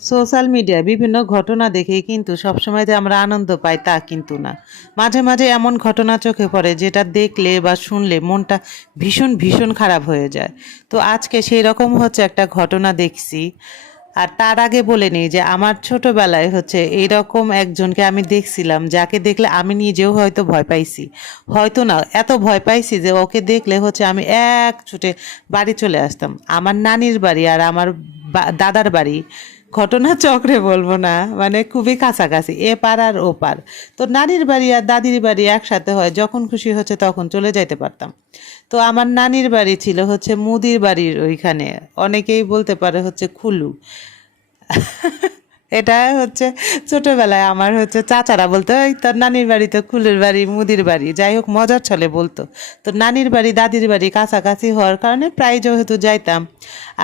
Social মিডিয়ায় বিভিন্ন ঘটনা দেখে কিন্তু সবসময় যে আমরা আনন্দ পাই তা কিন্তু না। মাঝে মাঝে এমন ঘটনা চোখে পড়ে যেটা দেখলে বা শুনলে মনটা ভীষণ ভীষণ খারাপ হয়ে যায়। তো আজকে সেই রকম হচ্ছে একটা ঘটনা দেখছি। আর তার আগে বলে নিই যে আমার ছোটবেলায় হচ্ছে এইরকম একজনকে আমি দেখছিলাম, যাকে দেখলে আমি নিজেও হয়তো ভয় পাইছি। হয়তো না, এত ভয় পাইছি যে ওকে দেখলে হচ্ছে আমি এক ছুটে বাড়ি চলে আসতাম। আমার নানির বাড়ি আর আমার দাদার বাড়ি ঘটনা চক্রে বলবো না, মানে খুবই কাছাকাছি, এ পার আর ও পার। তো নানির বাড়ি আর দাদির বাড়ি একসাথে হয়, যখন খুশি হচ্ছে তখন চলে যাইতে পারতাম। তো আমার নানির বাড়ি ছিল হচ্ছে মুদির বাড়ির ওইখানে, অনেকেই বলতে পারে হচ্ছে খুলু। এটা হচ্ছে ছোটবেলায় আমার হচ্ছে চাচারা বলতো, ওই তোর নানির বাড়ি তো কুলের বাড়ি মুদির বাড়ি, যাই হোক মজার ছলে বলতো। তো নানির বাড়ি দাদির বাড়ি কাছাকাছি হওয়ার কারণে প্রায় যেহেতু যাইতাম।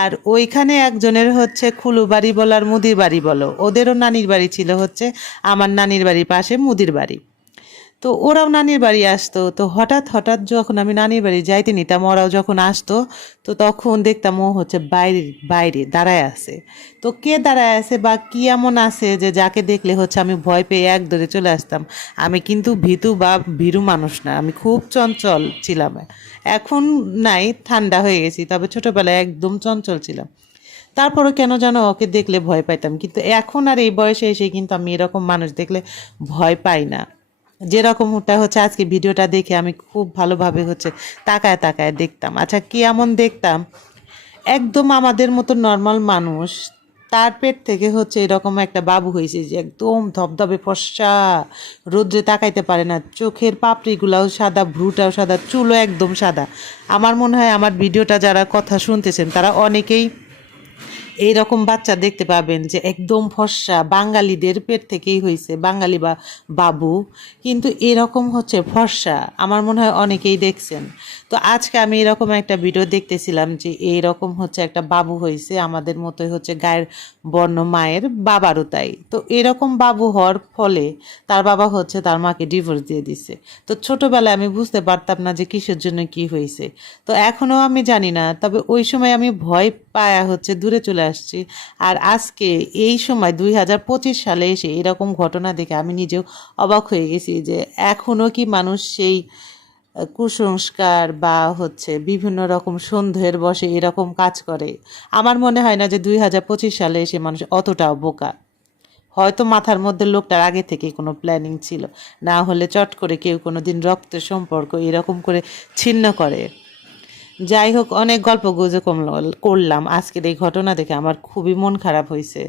আর ওইখানে একজনের হচ্ছে খুলু বাড়ি বলো আর মুদির বাড়ি বলো, ওদেরও নানির বাড়ি ছিল হচ্ছে আমার নানির বাড়ির পাশে মুদির বাড়ি। তো ওরাও নানির বাড়ি আসতো, তো হঠাৎ হঠাৎ যখন আমি নানির বাড়ি যাইতে নিতাম, ওরাও যখন আসতো, তো তখন দেখতাম ও হচ্ছে বাইরে বাইরে দাঁড়ায় আছে। তো কে দাঁড়ায় আছে বা কি এমন আছে যে যাকে দেখলে হচ্ছে আমি ভয় পেয়ে এক দৌড়ে চলে আসতাম। আমি কিন্তু ভীতু বা ভীরু মানুষ না, আমি খুব চঞ্চল ছিলাম। এখন নাই, ঠান্ডা হয়ে গেছি, তবে ছোটবেলায় একদম চঞ্চল ছিলাম। তারপরও কেন যেন ওকে দেখলে ভয় পাইতাম, কিন্তু এখন আর এই বয়সে এসে কিন্তু আমি এরকম মানুষ দেখলে ভয় পাই না। যেরকমটা হচ্ছে আজকে ভিডিওটা দেখে আমি খুব ভালোভাবে হচ্ছে তাকায় তাকায় দেখতাম। আচ্ছা, কি এমন দেখতাম, একদম আমাদের মতো নর্মাল মানুষ, তার পেট থেকে হচ্ছে এরকম একটা বাবু হয়েছে যে একদম ধবধবে ফর্সা, রোদ্রে তাকাইতে পারে না, চোখের পাপড়িগুলাও সাদা, ভ্রুটাও সাদা, চুলও একদম সাদা। আমার মনে হয় আমার ভিডিওটা যারা কথা শুনতেছেন তারা অনেকেই এইরকম বাচ্চা দেখতে পাবেন যে একদম ফর্সা, বাঙালিদের পেট থেকেই হয়েছে, বাঙালি বা বাবু, কিন্তু এরকম হচ্ছে ফর্সা, আমার মনে হয় অনেকেই দেখছেন। তো আজকে আমি এরকম একটা ভিডিও দেখতেছিলাম যে এইরকম হচ্ছে একটা বাবু হয়েছে আমাদের মতোই, হচ্ছে গায়ের বর্ণ, মায়ের বাবারও তাই। তো এরকম বাবু হওয়ার ফলে তার বাবা হচ্ছে তার মাকে ডিভোর্স দিয়ে দিছে। তো ছোটবেলায় আমি বুঝতে পারতাম না যে কিসের জন্য কি হয়েছে। তো এখনও আমি জানি না, তবে ওই সময় আমি ভয় পায়া হচ্ছে দূরে চলে আসছি। আর আজকে এই সময় 2025 সালে এসে এরকম ঘটনা দেখে আমি নিজেও অবাক হয়ে গেছি যে এখনও কি মানুষ সেই কুসংস্কার বা হচ্ছে বিভিন্ন রকম সন্দেহের বশে এরকম কাজ করে। আমার মনে হয় না যে 2025 সালে এসে মানুষ অতটাও বোকা। হয়তো মাথার মধ্যে লোকটার আগে থেকে কোনো প্ল্যানিং ছিল, না হলে চট করে কেউ কোনো দিন রক্তের সম্পর্ক এরকম করে ছিন্ন করে। যাই হোক, অনেক গল্প গুজব করলাম, আজকের এই ঘটনা দেখে আমার খুবই মন খারাপ হয়েছে।